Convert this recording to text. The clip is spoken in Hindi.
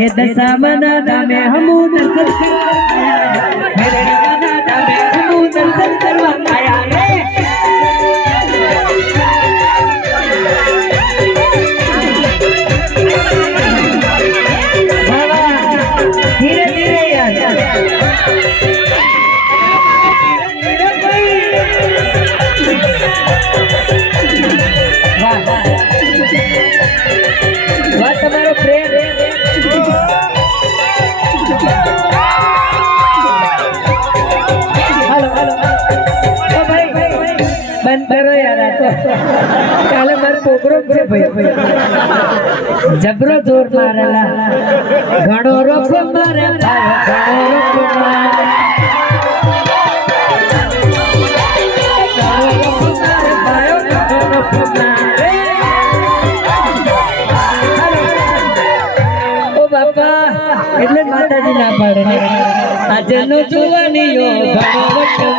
ये दशा मनाना में हम दर्शन हम दर्शन आया रे। धीरे धीरे यार। ડરો યાર કાલે મારો પ્રોગ્રામ છે ભાઈ જબરો જોર મારેલા. ઘણો રોપ મારે ઘણો રોપ મારે. એટલે માતાજી ના પાડે આજે નો જુવાનીઓ ભગવત